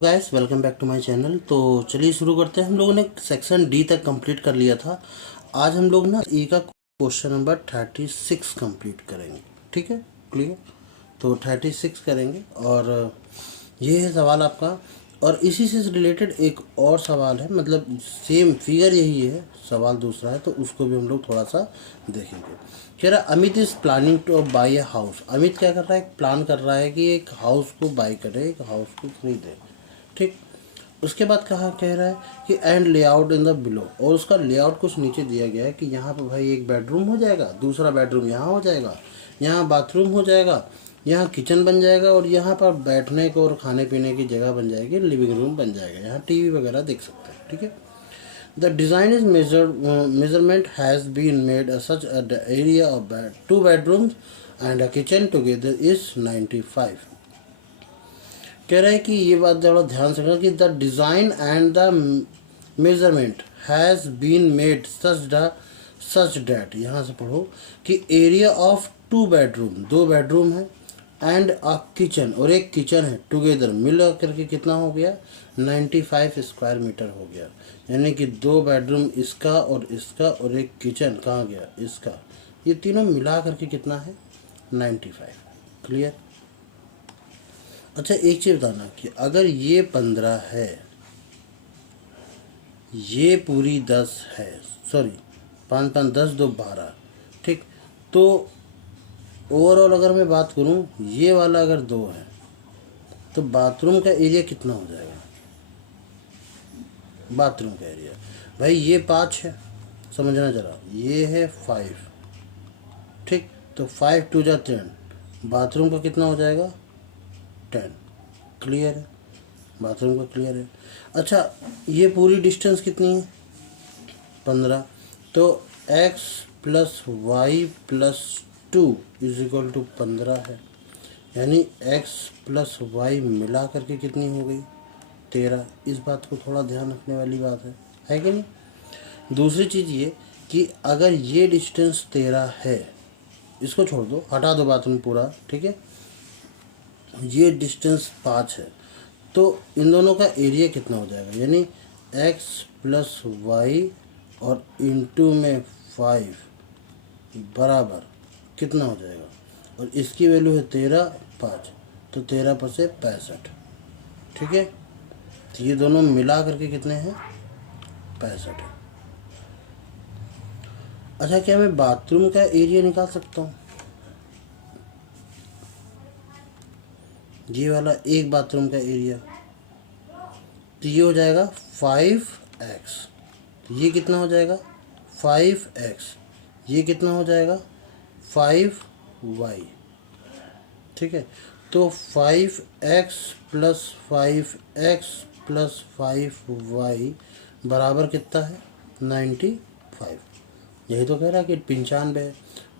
Guys welcome back to my channel. तो चलिए शुरू करते हैं। हम लोगों ने सेक्शन डी तक कंप्लीट कर लिया था। आज हम लोग ना ई का क्वेश्चन नंबर 36 कंप्लीट करेंगे। ठीक है, क्लियर। तो 36 करेंगे और ये है सवाल आपका। और इसी से रिलेटेड एक और सवाल है, मतलब सेम फिगर यही है, सवाल दूसरा है, तो उसको भी हम लोग थोड़ा सा देखेंगे। कह रहा Amit is planning two by a house. Amit क्या कर रहा है, प्लान कर रहा है कि एक हाउस को बाई करे, एक हाउस को खरीदे। ठीक। उसके बाद कहा, कह रहा है कि and layout in the below, और उसका लेआउट कुछ नीचे दिया गया है कि यहाँ पर भाई एक बेडरूम हो जाएगा, दूसरा बेडरूम यहाँ हो जाएगा, यहाँ बाथरूम हो जाएगा, यहाँ किचन बन जाएगा, और यहाँ पर बैठने को और खाने पीने की जगह बन जाएगी, लिविंग रूम बन जाएगा, यहाँ टीवी वगैरह देख सकते हैं। ठीक है। The design is measurement has been made such area of two bedrooms and a kitchen together is 95। कह रहे हैं कि ये बात ज़रा ध्यान से रखना कि the design and the measurement has been made such that, यहाँ से पढ़ो कि एरिया ऑफ टू बेडरूम, दो बेडरूम है, एंड अ किचन, और एक किचन है, टुगेदर मिल करके कितना हो गया, 95 स्क्वायर मीटर हो गया। यानी कि दो बेडरूम इसका और इसका, और एक किचन कहाँ गया, इसका, ये तीनों मिला करके कितना है, 95। क्लियर। अच्छा एक चीज़ बताना कि अगर ये 15 है, ये पूरी 10 है, सॉरी 5 5 10 2 12, ठीक। तो ओवरऑल अगर मैं बात करूं, ये वाला अगर 2 है तो बाथरूम का एरिया कितना हो जाएगा, बाथरूम का एरिया भाई ये 5 है, समझना जरा, ये है 5, ठीक। तो 5 2 जा 10, बाथरूम का कितना हो जाएगा, 10। क्लियर है, बाथरूम का क्लियर है। अच्छा ये पूरी डिस्टेंस कितनी है, 15। तो x plus Y plus 2 is equal to 15 है। यानी x प्लस वाई मिला करके कितनी हो गई, 13। इस बात को थोड़ा ध्यान रखने वाली बात है कि नहीं। दूसरी चीज़ ये कि अगर ये डिस्टेंस 13 है, इसको छोड़ दो, हटा दो बात में पूरा, ठीक है, ये डिस्टेंस 5 है, तो इन दोनों का एरिया कितना हो जाएगा, यानी x प्लस वाई और इंटू में 5 बराबर कितना हो जाएगा, और इसकी वैल्यू है 13, 5, तो 13 पर से 65। ठीक है, तो ये दोनों मिला करके कितने हैं, 65 है। अच्छा क्या मैं बाथरूम का एरिया निकाल सकता हूँ, ये वाला एक बाथरूम का एरिया, तो ये हो जाएगा 5x, तो ये कितना हो जाएगा, 5x, ये कितना हो जाएगा, 5y। ठीक है, तो 5x plus 5x plus 5y बराबर कितना है, 95। यही तो कह रहा है कि 95 है।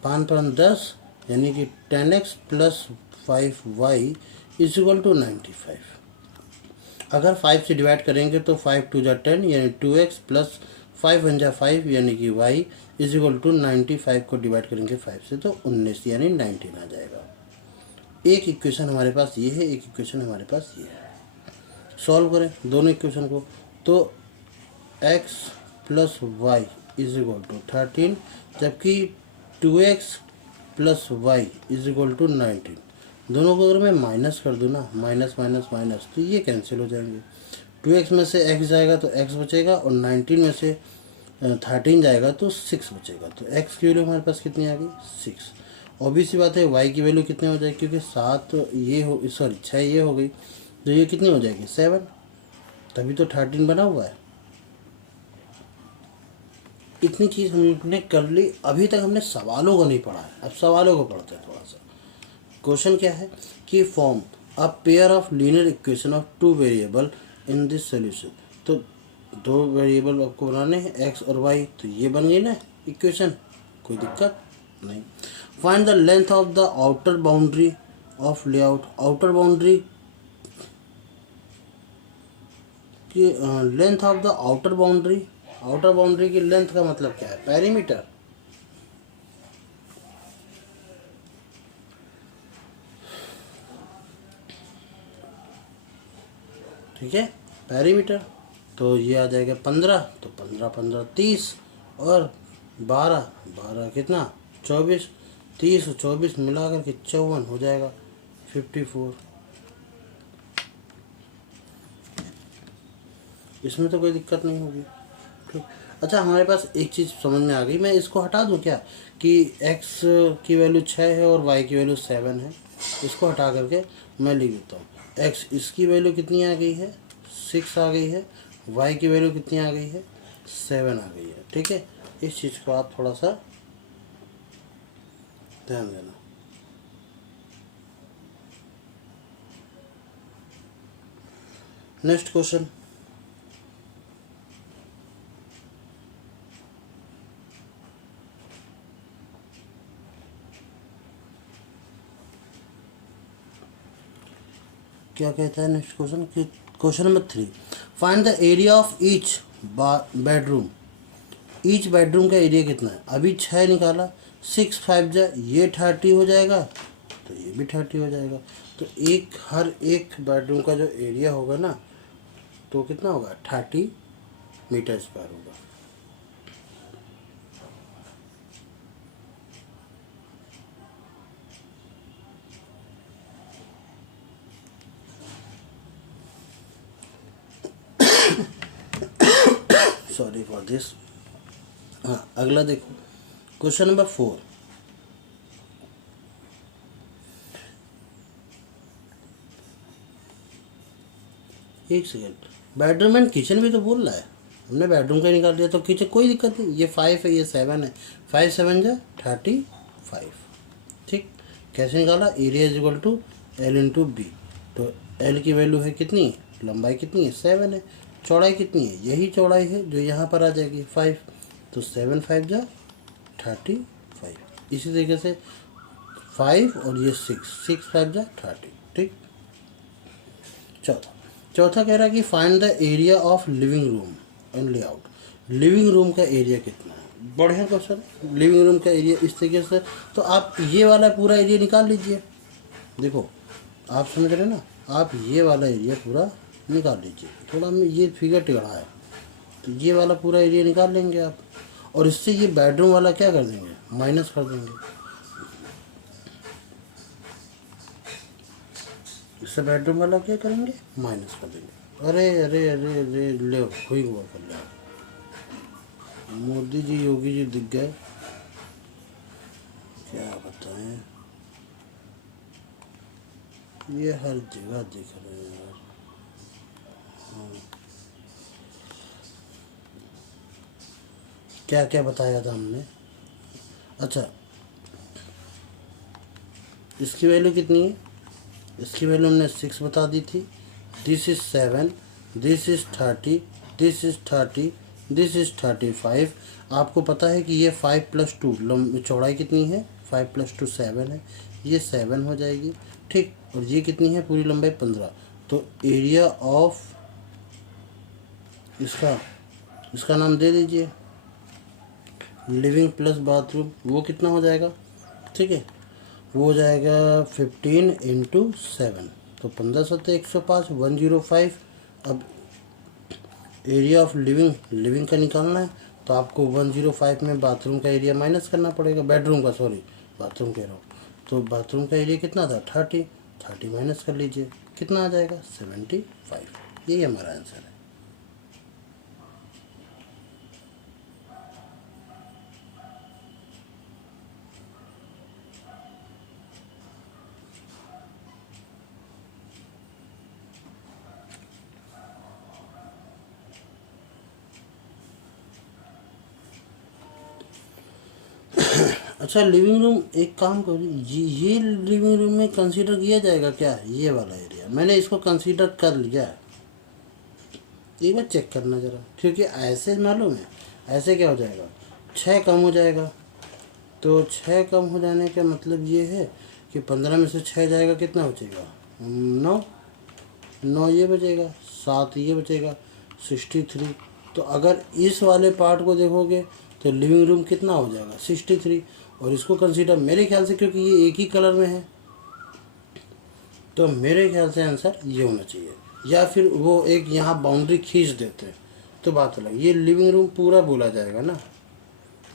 5 5 10, यानी कि 10x plus 5y is equal to 95। अगर 5 से डिवाइड करेंगे तो 5 2 जा 10, यानी 2x प्लस 5 1 जा 5, यानी कि y इज इक्वल टू 95 को डिवाइड करेंगे 5 से तो 19, यानी 19 आ जाएगा। एक इक्वेशन हमारे पास ये है, एक इक्वेशन हमारे पास ये है। सॉल्व करें दोनों इक्वेशन को, तो x plus Y is equal to 13, जबकि 2x plus Y is equal to 19। दोनों को अगर मैं माइनस कर दूँ ना, माइनस माइनस माइनस, तो ये कैंसिल हो जाएंगे। 2x में से x जाएगा तो x बचेगा, और 19 में से 13 जाएगा तो 6 बचेगा। तो x की वैल्यू हमारे पास कितनी आ गई, 6। ऑब्वियस बात है y की वैल्यू कितनी हो जाएगी, क्योंकि 7 ये हो, सॉरी 6 ये हो गई, तो ये कितनी हो जाएगी, 7। तभी तो 13 बना हुआ है। इतनी चीज़ हमने कर ली। अभी तक हमने सवालों को नहीं पढ़ा है, अब सवालों को पढ़ते हैं थोड़ा सा। क्वेश्चन क्या है कि form a pair of linear equation of two variable in this solution. तो दो वेरिएबल आपको बनाने हैं, एक्स और वाई, तो ये बन गई ना इक्वेशन, कोई दिक्कत नहीं। Find the length of the outer boundary of layout. Outer boundary की length of the outer boundary, outer boundary की लेंथ का मतलब क्या है, पेरीमीटर। ठीक ठीक है, पेरीमीटर। तो ये आ जाएगा 15, तो 15 15 30 और 12 12 कितना 24, 30 और 24 मिला करके 54 हो जाएगा 54। इसमें तो कोई दिक्कत नहीं होगी। ठीक, अच्छा हमारे पास एक चीज़ समझ में आ गई, मैं इसको हटा दूं क्या कि x की वैल्यू 6 है और y की वैल्यू 7 है। इसको हटा करके मैं लिख देता हूँ x, इसकी वैल्यू कितनी आ गई है 6 आ गई है, y की वैल्यू कितनी आ गई है 7 आ गई है। ठीक है, इस चीज़ को आप थोड़ा सा ध्यान देना। नेक्स्ट क्वेश्चन, क्या कहता है next question? Question number 3, find the area of each bedroom. Each bedroom का एरिया कितना है? अभी 6 निकाला, 6 5 जा ये 30 हो जाएगा, तो ये भी 30 हो जाएगा। तो हर एक बेडरूम का जो एरिया होगा ना, तो कितना होगा 30 मीटर स्क्वायर होगा। Sorry for this. हाँ, अगला देखो क्वेश्चन नंबर 4, एक सेकेंड, बेडरूम एंड किचन भी तो बोल रहा है, हमने बेडरूम का निकाल दिया तो किचन कोई दिक्कत नहीं। ये 5 है, ये 7 है, 5 7 जा 35। ठीक, कैसे निकाला? Area is equal to L into B. तो एल की वैल्यू है कितनी, लंबाई कितनी है 7 है, चौड़ाई कितनी है, यही चौड़ाई है जो यहाँ पर आ जाएगी 5। तो 7 5 जा 35। इसी तरीके से 5 और ये 6 5 जा 30। ठीक, चौथा कह रहा है कि find the area of living room and layout. Living room का एरिया कितना है? बढ़िया क्वेश्चन। लिविंग रूम का एरिया इस तरीके से, तो आप ये वाला पूरा एरिया निकाल लीजिए। देखो आप समझ रहे हैं ना, आप ये वाला एरिया पूरा निकाल लीजिए। थोड़ा में ये फिगर टेढ़ा है, तो ये वाला पूरा एरिया निकाल लेंगे आप, और इससे ये बेडरूम वाला क्या कर देंगे, माइनस कर देंगे। इससे बेडरूम वाला क्या करेंगे, माइनस कर देंगे। अरे अरे अरे अरे ले हुई हुआ कर लिया, मोदी जी योगी जी दिख गए, क्या बताएं, ये हर जगह दिख रहे हैं यार। हाँ। क्या क्या बताया था हमने? अच्छा, इसकी वैल्यू कितनी है? इसकी वैल्यू हमने 6 बता दी थी। This is 7, this is 30, this is 30, this is 35। आपको पता है कि ये 5 + 2 चौड़ाई कितनी है, 5 + 2 7 है, ये 7 हो जाएगी। ठीक, और ये कितनी है, पूरी लंबाई 15। तो एरिया ऑफ इसका नाम दे दीजिए लिविंग प्लस बाथरूम, वो कितना हो जाएगा? ठीक है, वो हो जाएगा 15 × 7, तो 15 7 105 105। अब एरिया ऑफ लिविंग का निकालना है, तो आपको 105 में बाथरूम का एरिया माइनस करना पड़ेगा, बेडरूम का, सॉरी बाथरूम कह रहा हूँ। तो बाथरूम का एरिया कितना था 30 माइनस कर लीजिए, कितना आ जाएगा 75। यही हमारा आंसर है। अच्छा, लिविंग रूम एक काम करो, ये लिविंग रूम में कंसीडर किया जाएगा क्या? ये वाला एरिया मैंने इसको कंसीडर कर लिया है, एक बार चेक करना ज़रा, क्योंकि ऐसे मालूम है ऐसे क्या हो जाएगा, 6 कम हो जाएगा। तो 6 कम हो जाने का मतलब ये है कि 15 में से 6 जाएगा, कितना बचेगा 9 ये बचेगा, 7 ये बचेगा 63। तो अगर इस वाले पार्ट को देखोगे तो लिविंग रूम कितना हो जाएगा 63, और इसको कंसीडर मेरे ख्याल से, क्योंकि ये एक ही कलर में है, तो मेरे ख्याल से आंसर ये होना चाहिए। या फिर वो एक यहाँ बाउंड्री खींच देते तो बात अलग। ये लिविंग रूम पूरा बोला जाएगा ना,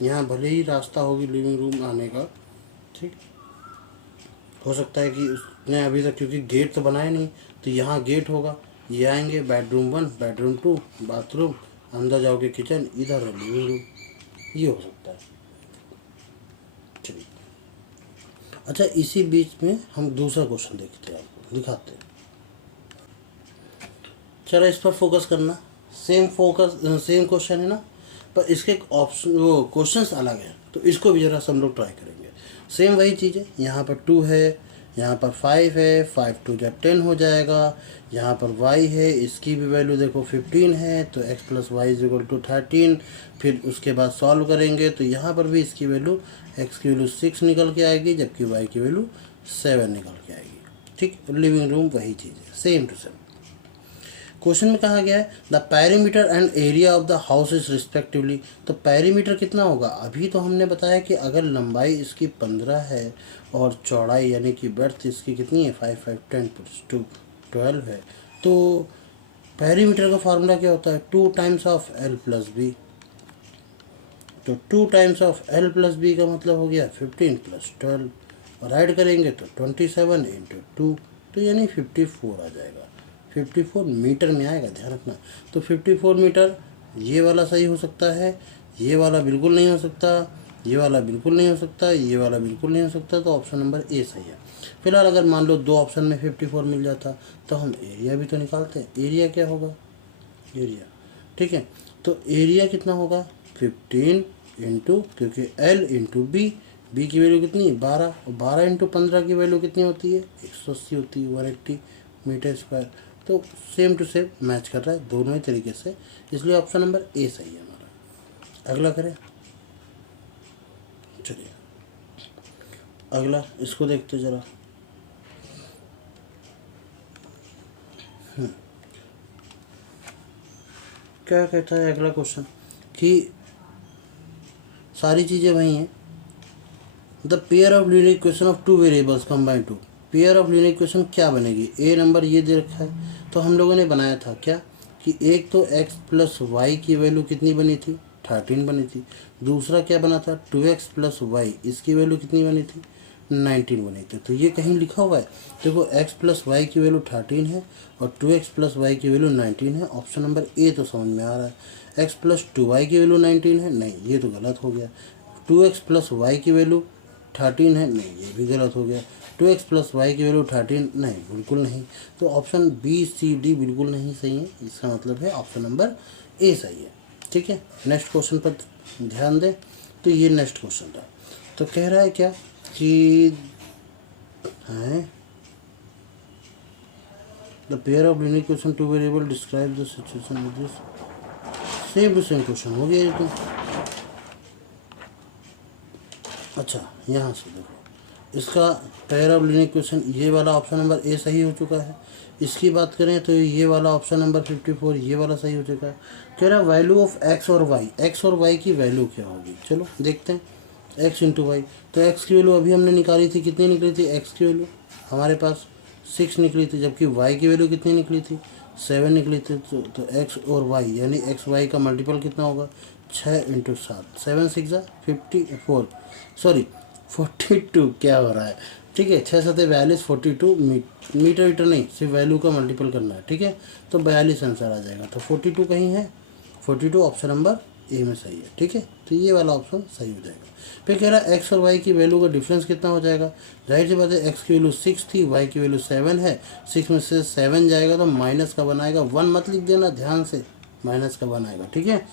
यहाँ भले ही रास्ता होगी लिविंग रूम आने का, ठीक। हो सकता है कि उसने अभी तक, क्योंकि गेट तो बनाया नहीं, तो यहाँ गेट होगा, ये आएंगे बेडरूम 1, बेडरूम 2, बाथरूम, अंदर जाओगे किचन, इधर है लिविंग रूम, ये हो सकता है। चलिए, अच्छा इसी बीच में हम दूसरा क्वेश्चन देखते हैं, आपको दिखाते हैं। चलो इस पर फोकस करना, सेम सेम क्वेश्चन है ना, पर इसके ऑप्शन वो क्वेश्चंस अलग हैं, तो इसको भी ज़रा हम लोग ट्राई करेंगे। सेम वही चीज़ है, यहाँ पर 2 है, यहाँ पर 5 है, 5 2 जा 10 हो जाएगा। यहाँ पर y है, इसकी भी वैल्यू देखो 15 है, तो x plus Y is equal to 13। फिर उसके बाद सॉल्व करेंगे तो यहाँ पर भी इसकी वैल्यू, x की वैल्यू 6 निकल के आएगी, जबकि y की वैल्यू 7 निकल के आएगी, ठीक। लिविंग रूम वही चीज़ है, सेम टू सेम। क्वेश्चन में कहा गया है the perimeter and area of the house is respectively. तो पेरीमीटर कितना होगा, अभी तो हमने बताया कि अगर लंबाई इसकी 15 है और चौड़ाई यानी कि बर्थ इसकी कितनी है 5 5 10 + 2 12 है, तो पेरीमीटर का फार्मूला क्या होता है 2 times of L plus B. तो 2 times of L plus B का मतलब हो गया 15 + 12, और ऐड करेंगे तो 27 × 2, तो यानी 54 आ जाएगा। 54 मीटर में आएगा, ध्यान रखना। तो 54 मीटर, ये वाला सही हो सकता है, ये वाला बिल्कुल नहीं हो सकता, ये वाला बिल्कुल नहीं हो सकता, ये वाला बिल्कुल नहीं हो सकता, तो ऑप्शन नंबर ए सही है। फिलहाल अगर मान लो 2 ऑप्शन में 54 मिल जाता तो हम एरिया भी तो निकालते हैं। एरिया क्या होगा, एरिया, ठीक है। तो एरिया कितना होगा 15 इंटू, क्योंकि एल इंटू बी, बी की वैल्यू कितनी 12, और 12 इंटू 15 की वैल्यू कितनी होती है 180 होती है, 180 मीटर स्क्वायर। तो सेम टू सेम मैच कर रहा है दोनों ही तरीके से, इसलिए ऑप्शन नंबर ए सही है हमारा। अगला करें, चलिए अगला इसको देखते ज़रा। क्या कहता है अगला क्वेश्चन कि सारी चीज़ें वही हैं। The pair of linear equation of 2 variables combined to. Pair of linear equation क्या बनेगी, ए नंबर ये दे रखा है, तो हम लोगों ने बनाया था क्या कि एक तो x प्लस वाई की वैल्यू कितनी बनी थी 13 बनी थी, दूसरा क्या बना था 2x प्लस वाई, इसकी वैल्यू कितनी बनी थी 19 बनी थी। तो ये कहीं लिखा हुआ है, देखो x प्लस वाई की वैल्यू 13 है और 2x प्लस वाई की वैल्यू 19 है। ऑप्शन नंबर ए तो समझ में आ रहा है। x प्लस 2y की वैल्यू 19 है, नहीं ये तो गलत हो गया। 2x प्लस वाई की वैल्यू 13 है, नहीं ये भी गलत हो गया। 2x प्लस वाई की वैल्यू 13, नहीं बिल्कुल नहीं। तो ऑप्शन बी सी डी बिल्कुल नहीं सही है, इसका मतलब है ऑप्शन नंबर ए सही है, ठीक है। नेक्स्ट क्वेश्चन पर ध्यान दें, तो ये नेक्स्ट क्वेश्चन था। तो कह रहा है क्या कि है the pair of linear equation 2 variable describe the situation with this. Same to same question हो गया ये तो। अच्छा यहाँ से देखो, इसका पेयर ऑफ लीनियर इक्वेशन, ये वाला ऑप्शन नंबर ए सही हो चुका है। इसकी बात करें तो ये वाला ऑप्शन नंबर 54, ये वाला सही हो चुका है। कह रहा है वैल्यू ऑफ एक्स और वाई, एक्स और वाई की वैल्यू क्या होगी, चलो देखते हैं। एक्स इंटू वाई, तो एक्स की वैल्यू अभी हमने निकाली थी, कितनी निकली थी एक्स की वैल्यू हमारे पास 6 निकली थी, जबकि वाई की वैल्यू कितनी निकली थी 7 निकली थी। तो एक्स और वाई यानी एक्स वाई का मल्टीपल कितना होगा 6 × 7, 7 6 जा 54, सॉरी 42, क्या हो रहा है, ठीक है। 6 7 42, 42 मीटर मीटर नहीं, सिर्फ वैल्यू का मल्टीपल करना है, ठीक है। तो 42 आंसर आ जाएगा। तो 42 कहीं है, 42 ऑप्शन नंबर ए में सही है, ठीक है। तो ये वाला ऑप्शन सही हो जाएगा। फिर कह रहा है एक्स और वाई की वैल्यू का डिफरेंस कितना हो जाएगा। जाहिर सी बात है, एक्स की वैल्यू 6 थी, वाई की वैल्यू 7 है, 6 में से 7 जाएगा तो माइनस का बनाएगा, 1 मत लिख देना ध्यान से, माइनस का बनाएगा, ठीक है।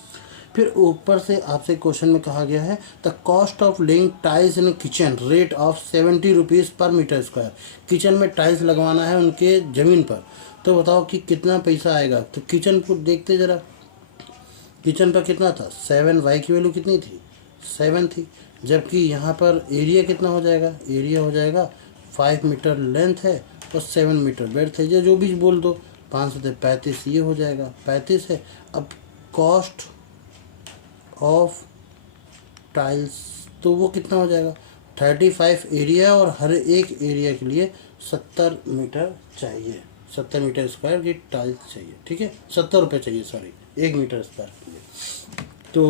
फिर ऊपर से आपसे क्वेश्चन में कहा गया है the cost of laying tiles in kitchen rate of 70 rupees पर मीटर स्क्वायर। किचन में टाइल्स लगवाना है उनके ज़मीन पर, तो बताओ कि कितना पैसा आएगा। तो किचन को देखते ज़रा, किचन पर कितना था 7, वाई की वैल्यू कितनी थी 7 थी, जबकि यहाँ पर एरिया कितना हो जाएगा, एरिया हो जाएगा 5 मीटर लेंथ है और 7 मीटर ब्रेड्थ है, जो भी बोल दो, 5 से 35 ये हो जाएगा 35 है। अब कॉस्ट ऑफ टाइल्स, तो वो कितना हो जाएगा 35 एरिया और हर एक एरिया के लिए 70 मीटर चाहिए, 70 मीटर स्क्वायर की टाइल्स चाहिए, ठीक है, 70 रुपये चाहिए, सॉरी 1 मीटर स्क्वायर के लिए। तो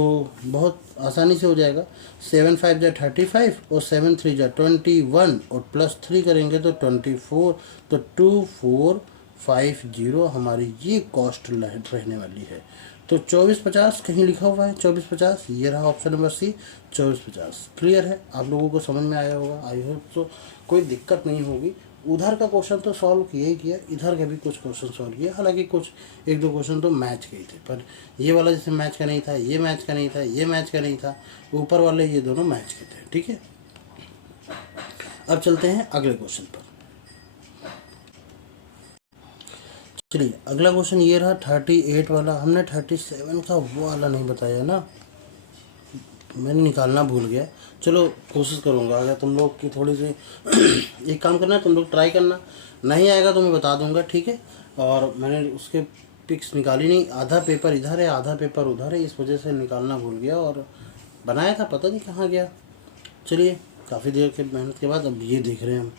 बहुत आसानी से हो जाएगा। 7 5 जा 35 और 7 3 जा 21 और +3 करेंगे तो 24, तो 2450 हमारी ये कॉस्ट रहने वाली है। तो 2450 कहीं लिखा हुआ है, 2450, ये रहा ऑप्शन नंबर सी 2450। क्लियर है, आप लोगों को समझ में आया होगा, आई होप तो कोई दिक्कत नहीं होगी। उधर का क्वेश्चन तो सॉल्व किया ही किया, इधर के भी कुछ क्वेश्चन सॉल्व किया, हालांकि कुछ 1 2 क्वेश्चन तो मैच के ही थे, पर ये वाला जैसे मैच का नहीं था, ये मैच का नहीं था, ये मैच का नहीं था, ऊपर वाले ये दोनों मैच के थे, ठीक है। अब चलते हैं अगले क्वेश्चन पर। चलिए अगला क्वेश्चन ये रहा 38 वाला। हमने 37 का वो वाला नहीं बताया ना, मैंने निकालना भूल गया। चलो कोशिश करूँगा, अगर तुम लोग की थोड़ी सी एक काम करना, तुम लोग ट्राई करना, नहीं आएगा तो मैं बता दूंगा, ठीक है। और मैंने उसके पिक्स निकाली नहीं, आधा पेपर इधर है आधा पेपर उधर है, इस वजह से निकालना भूल गया और बनाया था पता नहीं कहाँ गया। चलिए काफ़ी देर के मेहनत के बाद अब ये देख रहे हैं हम,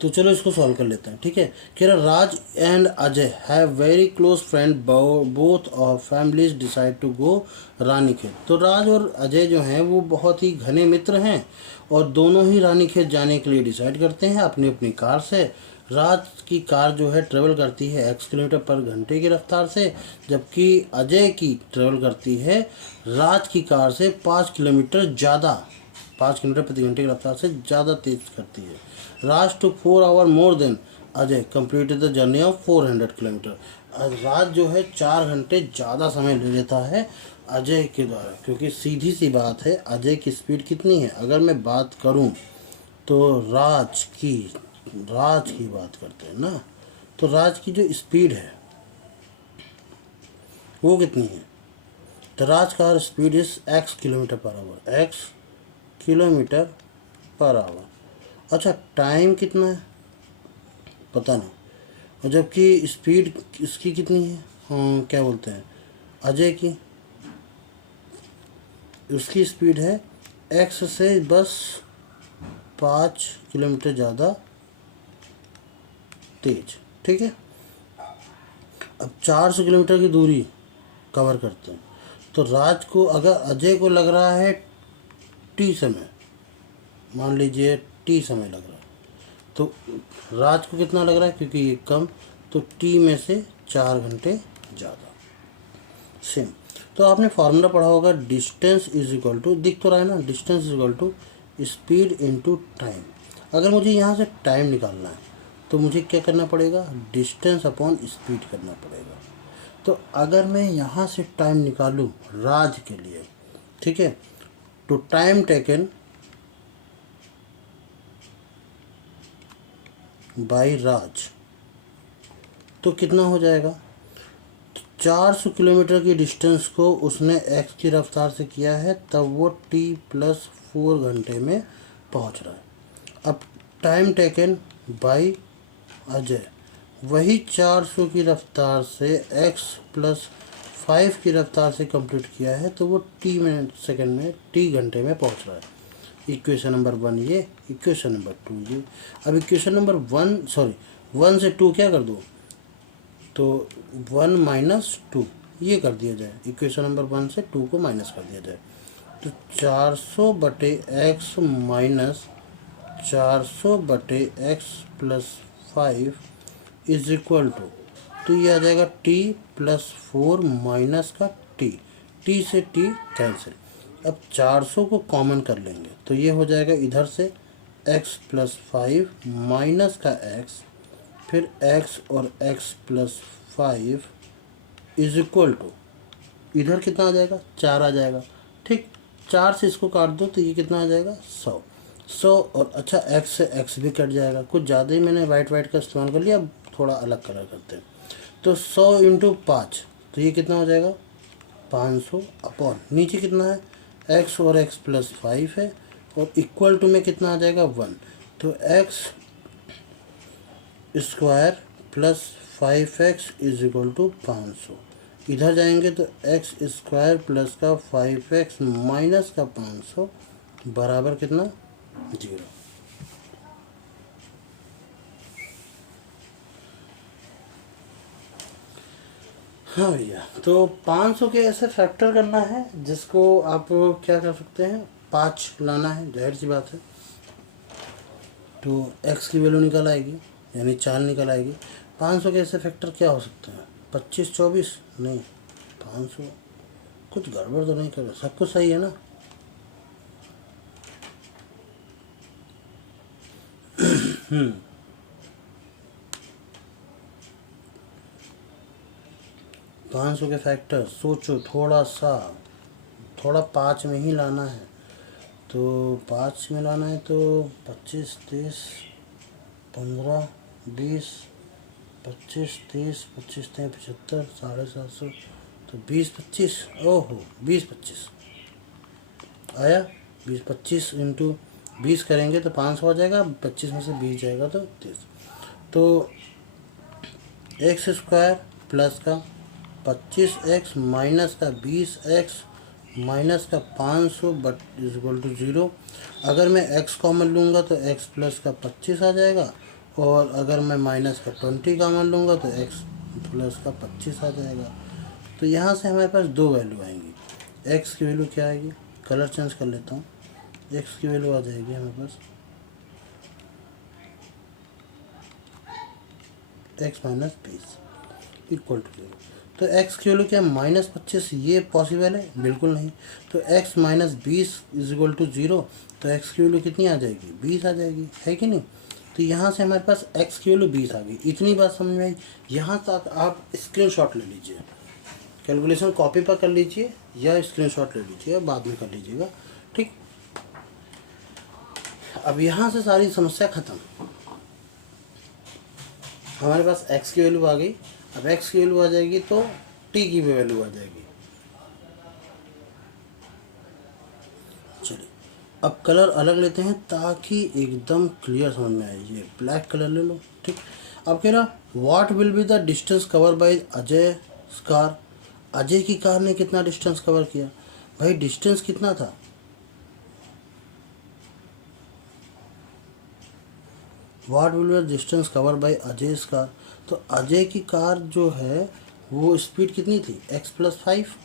तो चलो इसको सॉल्व कर लेते हैं, ठीक है। कह रहा Raj and Ajay have very close friend, both of families decide to go Ranikhet. तो राज और अजय जो हैं वो बहुत ही घने मित्र हैं और दोनों ही रानीखेत जाने के लिए डिसाइड करते हैं अपनी अपनी कार से। राज की कार जो है ट्रेवल करती है x किलोमीटर पर घंटे की रफ्तार से, जबकि अजय की ट्रेवल करती है राज की कार से 5 किलोमीटर ज़्यादा, 5 किलोमीटर प्रति घंटे की रफ्तार से ज़्यादा तेज करती है। Raj took 4 hour more than Ajay completed the journey of 400 kilometre. Raj जो है 4 घंटे ज़्यादा समय ले लेता है अजय के द्वारा, क्योंकि सीधी सी बात है अजय की स्पीड कितनी है, अगर मैं बात करूं तो राज की बात करते हैं ना, तो राज की जो स्पीड है वो कितनी है, तो राज का speed is x kilometre per hour, x kilometre per hour. अच्छा टाइम कितना है पता नहीं, और जबकि स्पीड इसकी कितनी है, हाँ क्या बोलते हैं अजय की, उसकी स्पीड है x से बस 5 किलोमीटर ज़्यादा तेज, ठीक है। अब 400 किलोमीटर की दूरी कवर करते हैं, तो राज को अगर अजय को लग रहा है टी समय, मान लीजिए टी समय लग रहा है, तो राज को कितना लग रहा है, क्योंकि ये कम, तो टी में से 4 घंटे ज़्यादा। सेम, तो आपने फार्मूला पढ़ा होगा, डिस्टेंस इज इक्वल टू, दिख तो रहा है ना, distance is equal to speed into time. अगर मुझे यहाँ से टाइम निकालना है तो मुझे क्या करना पड़ेगा, डिस्टेंस अपॉन स्पीड करना पड़ेगा। तो अगर मैं यहाँ से टाइम निकालूँ राज के लिए, ठीक है, तो टाइम टेकन बाई राज तो कितना हो जाएगा, 400 किलोमीटर की डिस्टेंस को उसने x की रफ्तार से किया है, तब वो t+4 घंटे में पहुंच रहा है। अब टाइम टेकन बाई अजय, वही 400 की रफ्तार से x+5 की रफ्तार से कंप्लीट किया है, तो वो सेकंड में t घंटे में पहुंच रहा है। इक्वेशन नंबर 1 ये, इक्वेशन नंबर 2 ये। अब इक्वेशन नंबर 1 से 2 क्या कर दो, तो 1 - 2 ये कर दिया जाए, इक्वेशन नंबर 1 से 2 को माइनस कर दिया जाए, तो 400/x minus 400/x+5 is equal to, तो ये आ जाएगा t+4 माइनस का t से t कैंसिल। अब 400 को कॉमन कर लेंगे तो ये हो जाएगा इधर से x+5 माइनस का x, फिर x और x+5 इज इक्वल टू, इधर कितना आ जाएगा 4 आ जाएगा, ठीक, 4 से इसको काट दो तो ये कितना आ जाएगा 100 और अच्छा x से x भी कट जाएगा, कुछ ज़्यादा ही मैंने वाइट का इस्तेमाल कर लिया, अब थोड़ा अलग कलर करते हैं, तो 100 × 5 तो ये कितना हो जाएगा 500 अपॉन नीचे कितना है x और x+5 है, और इक्वल टू में कितना आ जाएगा 1, तो x² + 5x is equal to 500। इधर जाएंगे तो x² प्लस का 5x माइनस का 500 बराबर कितना 0। हाँ भैया, तो 500 के ऐसे फैक्टर करना है जिसको आप क्या कर सकते हैं, 5 लाना है, जाहिर सी बात है। तो x की वैल्यू निकल आएगी, यानी 4 निकल आएगी। 500 के ऐसे फैक्टर क्या हो सकते हैं, 25 24 नहीं, 500 कुछ गड़बड़ तो नहीं कर रहा, सब कुछ सही है ना। हम्म 500 के फैक्टर सोचो, थोड़ा 5 में ही लाना है। तो 5 में लाना है तो 25 30 15 20 25 30 25 3 75 750, तो 20 25, ओहो 20 25 आया। 20 25 इंटू 20 करेंगे तो 500 आ जाएगा, 25 में से 20 जाएगा तो 30। तो एक्स स्क्वायर प्लस का 25x माइनस का 20x माइनस का 500 बट इज इक्वल टू 0। अगर मैं x कॉमन लूँगा तो x प्लस का 25 आ जाएगा, और अगर मैं माइनस का 20 कॉमन लूँगा तो x प्लस का 25 आ जाएगा। तो यहाँ से हमारे पास दो वैल्यू आएंगी। x की वैल्यू क्या आएगी, कलर चेंज कर लेता हूँ, x की वैल्यू आ जाएगी हमारे पास x माइनस 20 इक्वल टू 0। तो x की वैल्यू क्या है, -25, ये पॉसिबल है, बिल्कुल नहीं। तो x minus 20 is equal to 0, तो x की वैल्यू कितनी आ जाएगी, 20 आ जाएगी, है कि नहीं। तो यहाँ से हमारे पास x की वैल्यू 20 आ गई। इतनी बात समझ में आई। यहाँ तक आप स्क्रीनशॉट ले लीजिए, कैलकुलेशन कॉपी पर कर लीजिए या स्क्रीनशॉट ले लीजिए, बाद में कर लीजिएगा, ठीक। अब यहाँ से सारी समस्या खत्म। हमारे पास x की वैल्यू आ गई। अब x की वैल्यू आ जाएगी तो t की भी वैल्यू आ जाएगी। चलिए अब कलर अलग लेते हैं ताकि एकदम क्लियर समझ में आए। ये ब्लैक कलर ले लो, ठीक। अब कह रहा what will be the distance cover by Ajay car. Ajay की कार ने कितना डिस्टेंस कवर किया, भाई डिस्टेंस कितना था, what will be the distance cover by Ajay car. तो अजय की कार जो है वो स्पीड कितनी थी, x प्लस 5।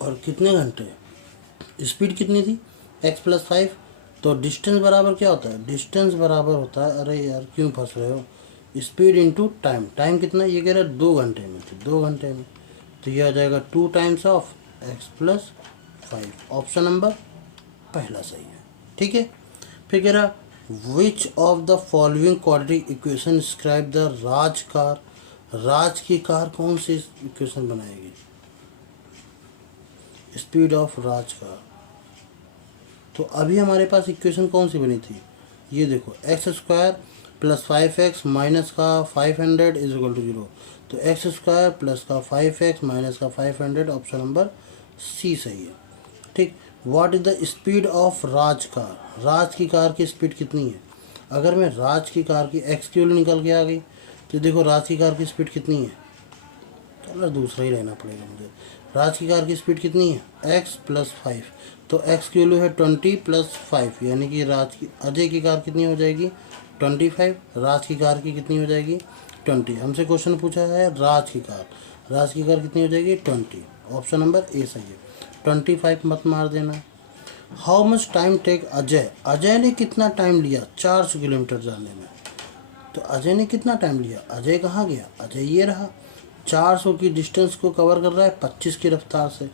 और कितने घंटे, स्पीड कितनी थी, x प्लस 5। तो डिस्टेंस बराबर क्या होता है, डिस्टेंस बराबर होता है, अरे यार क्यों फंस रहे हो, स्पीड इंटू टाइम। टाइम कितना, ये कह रहा है 2 घंटे में थे, 2 घंटे में, तो ये आ जाएगा 2 times of x plus 5। Option number पहला सही है, ठीक है। फिर कह रहा which of the following quadratic equation describe the Raj car. Raj की कार कौन सी इक्वेशन बनाएगी, स्पीड ऑफ राज कार। तो अभी हमारे पास इक्वेशन कौन सी बनी थी, ये देखो, x square plus 5x minus का 500 इज इक्वल टू 0। तो एक्स स्क्वायर प्लस का 5x माइनस का 500, ऑप्शन नंबर सी सही है, ठीक। What is the speed of Raj car, Raj की कार की स्पीड कितनी है। अगर मैं राज की कार की एक्स की वैल्यू निकल के आ गई, तो देखो राज की कार की स्पीड कितनी है, कलर दूसरा ही लेना पड़ेगा मुझे। राज की कार की स्पीड कितनी है, x प्लस 5। तो x की वैल्यू है 20 प्लस 5, यानी कि राज की अजय की कार कितनी हो जाएगी, 25। राज की कार की कितनी हो जाएगी, 20। हमसे क्वेश्चन पूछा है राज की कार, राज की कार कितनी हो जाएगी, 20। ऑप्शन नंबर ए सही है, 25 मत मार देना। How much time take Ajay, Ajay ने कितना टाइम लिया 400 किलोमीटर जाने में। तो अजय ने कितना टाइम लिया, अजय कहाँ गया, अजय ये रहा। 400 की डिस्टेंस को कवर कर रहा है 25 की रफ्तार से।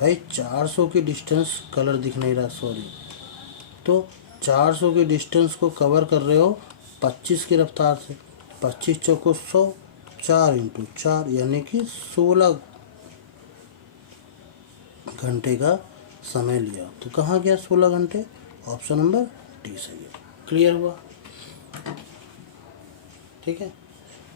भाई 400 की डिस्टेंस, कलर दिख नहीं रहा सॉरी, तो 400 की डिस्टेंस को कवर कर रहे हो 25 की रफ्तार से। 25 चौको 100, 4 इंटू 4 यानी कि 16 घंटे का समय लिया। तो कहाँ गया 16 घंटे, ऑप्शन नंबर डी सही है। क्लियर हुआ, ठीक है।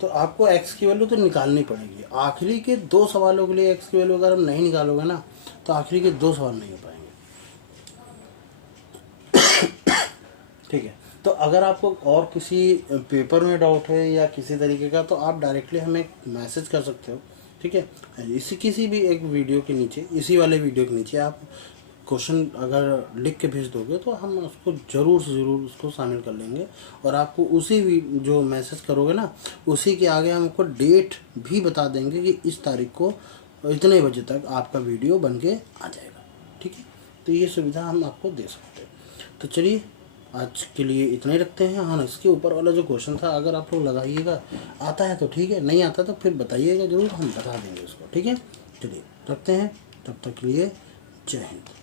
तो आपको x की वैल्यू तो निकालनी पड़ेगी। आखिरी के 2 सवालों के लिए x की वैल्यू अगर हम नहीं निकालोगे ना, तो आखिरी के 2 सवाल नहीं हो पाएंगे। ठीक है, तो अगर आपको और किसी पेपर में डाउट है या किसी तरीके का, तो आप डायरेक्टली हमें मैसेज कर सकते हो। ठीक है, इसी किसी भी एक वीडियो के नीचे, इसी वाले वीडियो के नीचे आप क्वेश्चन अगर लिख के भेज दोगे तो हम उसको ज़रूर से ज़रूर उसको शामिल कर लेंगे। और आपको उसी जो मैसेज करोगे ना, उसी के आगे हम आपको डेट भी बता देंगे कि इस तारीख को इतने बजे तक आपका वीडियो बन के आ जाएगा। ठीक है, तो ये सुविधा हम आपको दे सकते हैं। तो चलिए आज के लिए इतना ही रखते हैं। हाँ, इसके ऊपर वाला जो क्वेश्चन था अगर आप लोग लगाइएगा, आता है तो ठीक है, नहीं आता तो फिर बताइएगा ज़रूर, हम बता देंगे उसको। ठीक है, चलिए रखते हैं, तब तक के लिए जय हिंद।